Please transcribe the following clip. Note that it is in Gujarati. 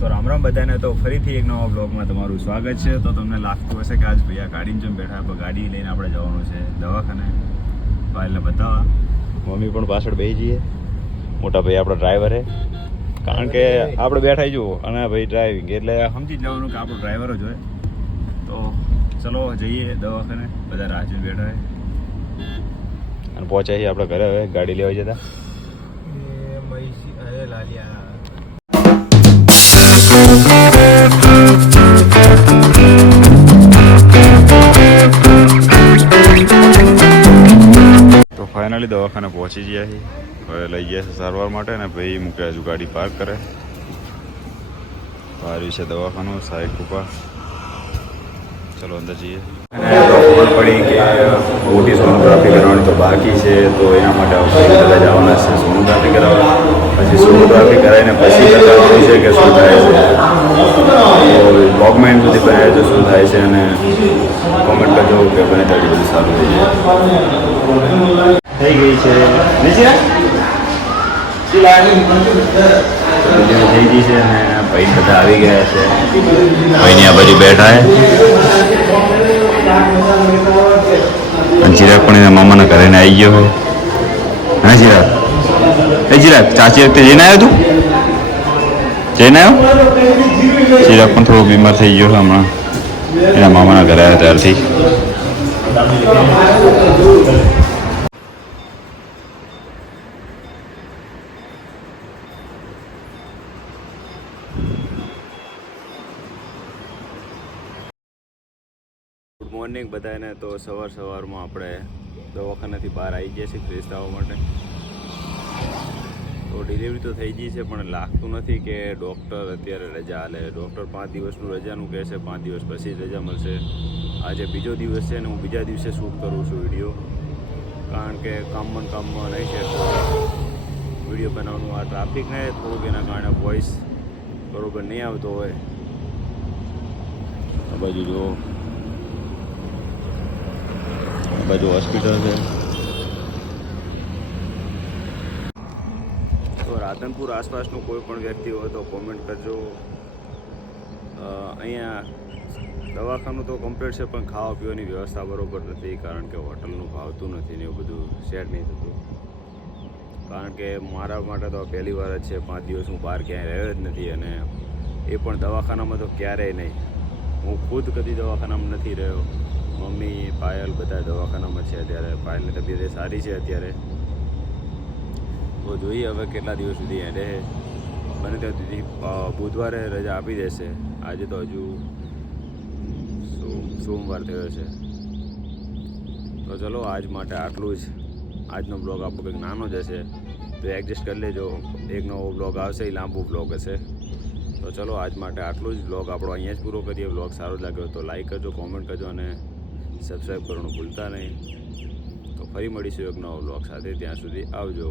તો રામ રામ બધાને. તો ફરીથી એક નવા બ્લોગમાં તમારું સ્વાગત છે. તો તમને લાગતું હશે કે આજ ભૈયા ગાડીમાં જેમ બેઠા, પણ ગાડી લઈને આપણે જવાનું છે દવાખાને. ભાઈને બતાવવા. મમ્મી પણ પાછળ બેસી જઈએ. મોટા ભાઈ આપણો ડ્રાઈવર છે, કારણ કે આપણે બેઠા જુઓ અને ભાઈ ડ્રાઇવિંગ એટલે સમજી જ જવાનું કે આપણો ડ્રાઈવર જ હોય. તો ચલો જઈએ દવાખાને. બધા રાહ જોઈને બેઠા હોય અને પહોંચ્યા છીએ આપણે ઘરે. હવે ગાડી લેવા જતા તો ફાઇનલી દવાખાને પહોંચી ગયા છીએ. હવે લઈ ગયા છે સારવાર માટે ને ભાઈ મૂક્યા હજુ ગાડી પાર્ક કરે. સારી છે દવાખાનું, સાહેબ કૃપા. ચલો અંદર જઈએ. ખબર પડી કે મોટી સોનોગ્રાફી કરવાની તો બાકી છે, તો એના માટે બધા જવાના છે સોનોગ્રાફી કરાવવા. પછી સોનોગ્રાફી કરાવીને પછી બતાવવાનું છે કે શું થાય છે. તો ડોક્યુમેન્ટ સુધી બનાવે છે શું થાય છે, અને કોમેન્ટ કરજો કે બને તારી બધું સારું થઈ જાય. થઈ ગઈ છે થઈ ગઈ છે અને ભાઈ બધા આવી ગયા છે. ભાઈની આ બાજુ બેઠા છે. ચિરાગ પણ એના મામાના ઘરે આવી ગયો હોય. હા ચિરાગ, ચિરાગ ચાચી વખતે જઈને આવ્યો તું? જઈને આવ્યો? ચિરાગ પણ થોડો બીમાર થઈ ગયો હમણાં, એના મામાના ઘરે આવ્યા ત્યારથી. ગુડ મોર્નિંગ બધાને. તો સવારમાં આપણે દવાખાનાથી બહાર આવી ગયા છીએ ફ્રેશ થવા માટે. તો ડિલિવરી તો થઈ ગઈ છે, પણ લાગતું નથી કે ડૉક્ટર અત્યારે રજા હાલે. ડૉક્ટર 5 દિવસનું રજાનું કહે છે, 5 દિવસ પછી રજા મળશે. આજે બીજો દિવસ છે ને હું બીજા દિવસે શૂટ કરું છું વિડીયો, કારણ કે કામમાં નહીં છે તો વિડીયો બનાવવાનું. આ ટ્રાફિક ને થોડુંક એના કારણે વોઇસ બરોબર નહીં આવતો હોય. આ બાજુ જો, બાજુ હોસ્પિટલ છે. તો રાધનપુર આસપાસનું કોઈ પણ વ્યક્તિ હોય તો કોમેન્ટ કરજો. અહીંયા દવાખાનું તો કમ્પ્લીટ છે, પણ ખાવા પીવાની વ્યવસ્થા બરોબર નથી, કારણ કે હોટલનું ભાવતું નથી ને એવું બધું સેટ નહીં થતું. કારણ કે મારા માટે તો પહેલી વાર જ છે, 5 દિવસ હું બહાર ક્યાંય રહ્યો જ નથી, અને એ પણ દવાખાનામાં તો ક્યારેય નહીં. હું ખુદ કદી દવાખાનામાં નથી રહ્યો. મમ્મી, પાયલ બધા દવાખાનામાં છે અત્યારે. પાયલની તબિયત સારી છે અત્યારે. તો જોઈએ હવે કેટલા દિવસ સુધી એને બને ત્યાં સુધી બુધવારે રજા આપી દેશે. આજે તો હજુ સોમવાર થયો છે. તો ચલો આજ માટે આટલું જ. આજનો બ્લોગ આપણો કંઈક નાનો જ હશે, તો એડજસ્ટ કરી લેજો. એક નવો બ્લોગ આવશે, એ લાંબો બ્લોગ હશે. તો ચલો આજ માટે આટલું જ. બ્લોગ આપણો અહીંયા જ પૂરો કરીએ. બ્લોગ સારો લાગ્યો તો લાઈક કરજો, કોમેન્ટ કરજો અને સબસ્ક્રાઈબ કરવાનું ભૂલતા નહીં. તો ફરી મળીશું એક નવો બ્લોગ સાથે. ત્યાં સુધી આવજો.